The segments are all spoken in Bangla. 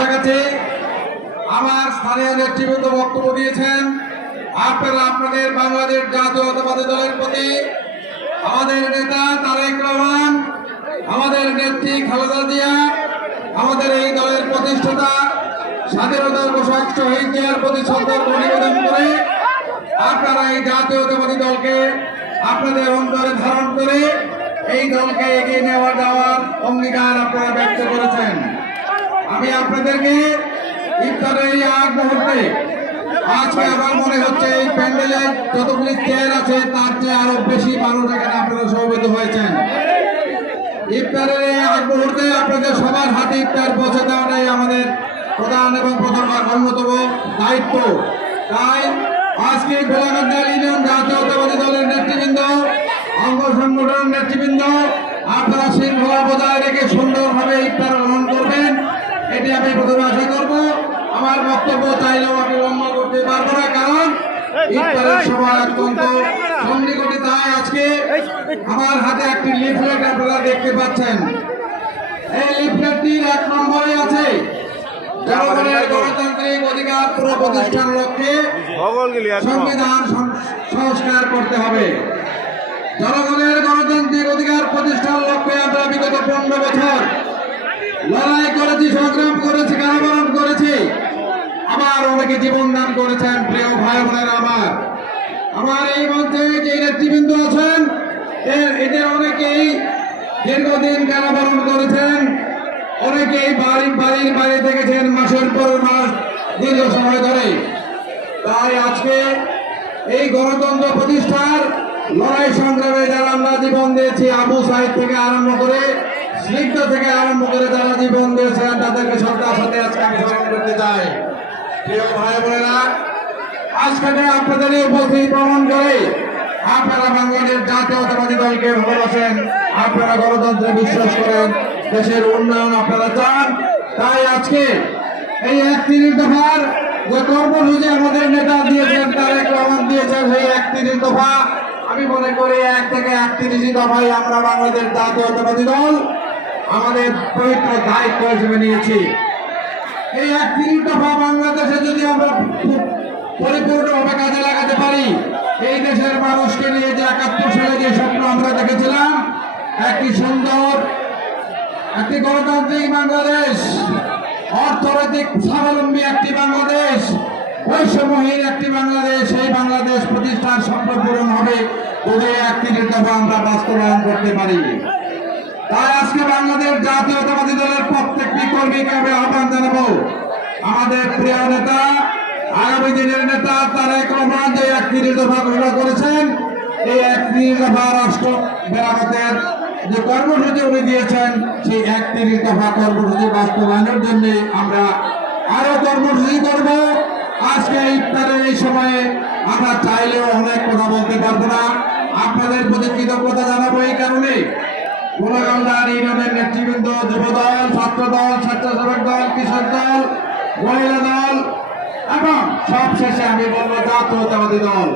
কাছাকাছি আমার স্থানীয় নেতৃবৃন্দ বক্তব্য দিয়েছেন। আপনারা আপনাদের বাংলাদেশ জাতীয়তাবাদী দলের প্রতি আমাদের নেতা তারেক রহমান, আমাদের নেত্রী খালেদা জিয়া, আমাদের এই দলের প্রতিষ্ঠাতা স্বাধীনতার ঘোষক শহীদ জিয়ার প্রতি শ্রদ্ধা নিবেদন করে আপনারা এই জাতীয়তাবাদী দলকে আপনাদের অন্তরে ধারণ করে এই দলকে এগিয়ে নেওয়া যাওয়ার অঙ্গীকার আপনারা ব্যক্ত করেছেন। আমি আপনাদেরকে ইফতারের এই আগ মুহূর্তে আজকে আমার মনে হচ্ছে এই প্যান্ডেলে যতগুলি চেয়ার আছে তার চেয়ে আরো বেশি মানুষ এখানে আপনারা সমবেত হয়েছেন। ইফতারের এই আগ মুহূর্তে আপনাদের সবার হাতে ইফতার পৌঁছে দেওয়াটাই আমাদের প্রধান এবং প্রথম অন্যতম দায়িত্ব। তাই আজকে গোলাগঞ্জ ইউনিয়ন জাতীয়তাবাদী দলের নেতৃবৃন্দ, অঙ্গ সংগঠনের নেতৃবৃন্দ, আপনারা শৃঙ্খলা বজায় রেখে সুন্দরভাবে ইফতার গ্রহণ করবেন, এটি আমি প্রথমে আশা করব। আমার বক্তব্য চাইলেও আমি লম্বা করতে পারবো না, কারণ ইফতারের সময় অত্যন্ত সন্নিকটে। তাই আজকে আমার হাতে একটি লিফলেট আপনারা দেখতে পাচ্ছেন। এই লিফলেটটির 1 নম্বরে আছে জনগণের গণতান্ত্রিক অধিকার পুনঃপ্রতিষ্ঠার লক্ষ্যে সংবিধান সংস্কার করতে হবে। জনগণের গণতান্ত্রিক অধিকার প্রতিষ্ঠার লক্ষ্যে আমরা বিগত 15 বছর লড়াই করেছি, সংগ্রাম করেছি, কারাবরণ করেছি, আবার অনেকে জীবন দান করেছেন। প্রিয় ভাই বোনেরা, আমার এই মঞ্চে যে নেতৃবৃন্দ আছেন এদের অনেকেই দীর্ঘদিন কারাবরণ করেছেন, অনেকেই বাড়ি থেকেছেন মাসের পর মাস দীর্ঘ সময় ধরে। তাই আজকে এই গণতন্ত্র প্রতিষ্ঠার লড়াই সংগ্রামে যারা আমরা জীবন দিয়েছি, আবু সাইদ থেকে আরম্ভ করে স্নিগ্ধ থেকে আরম্ভ করে যারা জীবন দিয়েছেন তাদেরকে শ্রদ্ধার সাথে আজকে আমি স্মরণ করতে চাই। প্রিয় ভাই বোনেরা, আজকে আপনাদের উপস্থিতি প্রমাণ করে আপনারা বাংলাদেশ জাতীয়তাবাদী দলকে ভালোবাসেন, আপনারা গণতন্ত্রে বিশ্বাস করেন, দেশের উন্নয়ন আপনারা চান। তাই আজকে এই 31 দফার যে কর্মসূচি আমাদের নেতা দিয়েছেন, তারেক রহমান দিয়েছেন, সেই 31 দফা আমি মনে করি 1 থেকে 31 দফাই আমরা বাংলাদেশ জাতীয়তাবাদী দল আমাদের পবিত্র দায়িত্ব হিসেবে নিয়েছি। এই 31 দফা বাংলাদেশে যদি আমরা পরিপূর্ণভাবে কাজে লাগাতে পারি, এই দেশের মানুষকে নিয়ে যে 71 সালে যে স্বপ্ন আমরা দেখেছিলাম, একটি সুন্দর একটি গণতান্ত্রিক বাংলাদেশ, অর্থনৈতিক স্বাবলম্বী একটি বাংলাদেশ, বৈষম্যহীন একটি বাংলাদেশ, সেই বাংলাদেশ প্রতিষ্ঠার স্বপ্ন পূরণ হবে যদি 31 দফা আমরা বাস্তবায়ন করতে পারি। তাই আজকে বাংলাদেশ জাতীয়তাবাদী দলের প্রত্যেকটি কর্মীকে আমি আহ্বান জানাবো, আমাদের প্রিয় নেতা, আগামী দিনের নেতা তারেক রহমান যে 31 দফা ঘোষণা করেছেন, এই 31 দফা রাষ্ট্র মেরামতের যে কর্মসূচি উনি দিয়েছেন, সেই 31 দফা কর্মসূচি বাস্তবায়নের জন্য আমরা আরো কর্মসূচি করব। আজকে ইফতারের এই সময়ে আমরা চাইলেও অনেক কথা বলতে পারবো না, আপনাদের প্রতি কৃতজ্ঞতা জানাবো। এই কারণে গোলাগঞ্জ ইউনিয়নের নেতৃবৃন্দ, যুবদল, ছাত্রদল, স্বেচ্ছাসেবক দল, কৃষক দল, মহিলা দল এবং সবশেষে আমি বলবো জাতীয়তাবাদী দল,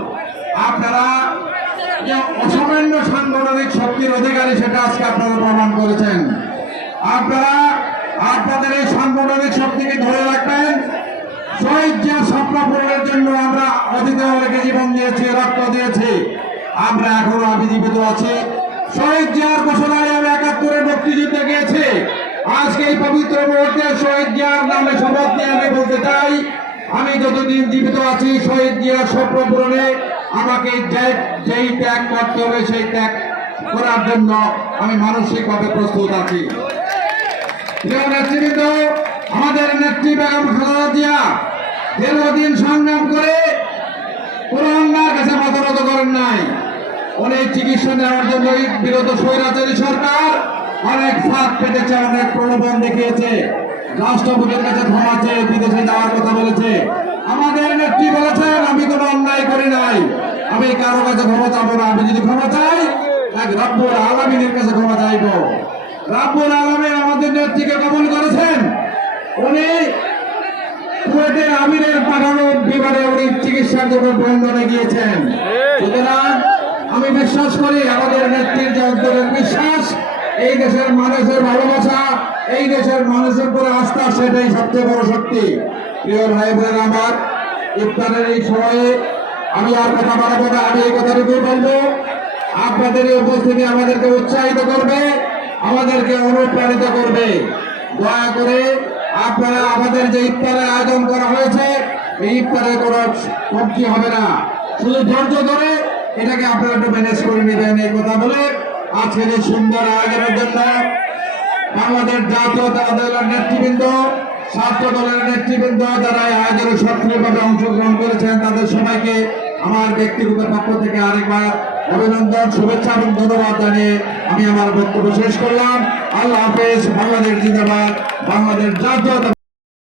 আপনারা যে অসামান্য সাংগঠনিক শক্তির অধিকারী সেটা আজকে আপনারা প্রমাণ করেছেন। আপনারা আপনাদের এই সাংগঠনিক শক্তিকে ধরে রাখবেন। শহীদ জিয়ার স্বপ্ন পূরণের জন্য আমরা অতীতে অনেকে জীবন দিয়েছি, রক্ত দিয়েছি, আমরা এখনো জীবিত আছি। শহীদ জিয়ার ঘোষণায় আমি 71-এর মুক্তিযুদ্ধে গিয়েছি। আজকে এই পবিত্র মুহূর্তে শহীদ জিয়ার নামে শপথ নিয়ে আমি বলতে চাই, আমি যতদিন জীবিত আছি শহীদ জিয়ার স্বপ্ন পূরণে আমাকে যেই ত্যাগ করতে হবে সেই ত্যাগ করার জন্য আমি মানসিকভাবে প্রস্তুত আছি। প্রিয় নেতৃবৃন্দ, আমাদের নেত্রী বেগম খালেদা জিয়া দীর্ঘদিন সংগ্রাম করে পুরোনার কাছে মাথা নত করেন নাই। অনেক চিকিৎসা নেওয়ার জন্য বিগত স্বৈরাচারী সরকার অনেক ফাঁদ পেতেছে, অনেক প্রলোভন দেখিয়েছে, রাষ্ট্রপতির কাছে ক্ষমা চেয়ে বিদেশে যাওয়ার কথা বলেছে। আমাদের নেত্রী বলেছেন, আমি কোনো অন্যায় করি নাই, আমি কারো কাছে ক্ষমা চাবো না, আমি যদি ক্ষমা চাই এক রব্বুল আলামিনের কাছে ক্ষমা চাইব। রব্বুল আলামিন আমাদের নেত্রীকে কবুল করেছেন। উনি কুয়েতের আমিরের পাঠানো বিমানে উনি চিকিৎসার জন্য লন্ডনে গিয়েছেন। সুতরাং আমি বিশ্বাস করি আমাদের নেত্রীর যে অন্তরের বিশ্বাস, এই দেশের মানুষের ভালোবাসা এই দেশের মানুষের উপরে আস্থা, সেটাই সবচেয়ে বড় শক্তি। প্রিয় ভাই বোনেরা আমার, ইফতারের এই সময়ে আমি আর কথা বাড়াবো না, আমি এই কথাটুকুই বলবো, আপনাদের এই উপস্থিতি আমাদেরকে উৎসাহিত করবে, আমাদেরকে অনুপ্রাণিত করবে। দয়া করে আপনারা আমাদের যে ইফতারের আয়োজন করা হয়েছে, এই ইফতারে কোনো কমতি হবে না, শুধু ধৈর্য ধরে এটাকে আপনারা একটু ম্যানেজ করে নেবেন। এই কথা বলে আজকের এই সুন্দর আয়োজনের জন্য বাংলাদেশ জাতীয়তাবাদী দলের নেতৃবৃন্দ, ছাত্র দলের নেতৃবৃন্দ, যারা এই আয়োজনে সক্রিয়ভাবে অংশগ্রহণ করেছেন, তাদের সবাইকে আমার ব্যক্তিগত পক্ষ থেকে আরেকবার অভিনন্দন, শুভেচ্ছা এবং ধন্যবাদ জানিয়ে আমি আমার বক্তব্য শেষ করলাম। আল্লাহ হাফেজ। বাংলাদেশ জিন্দাবাদ। বাংলাদেশ জাতীয়তাবাদী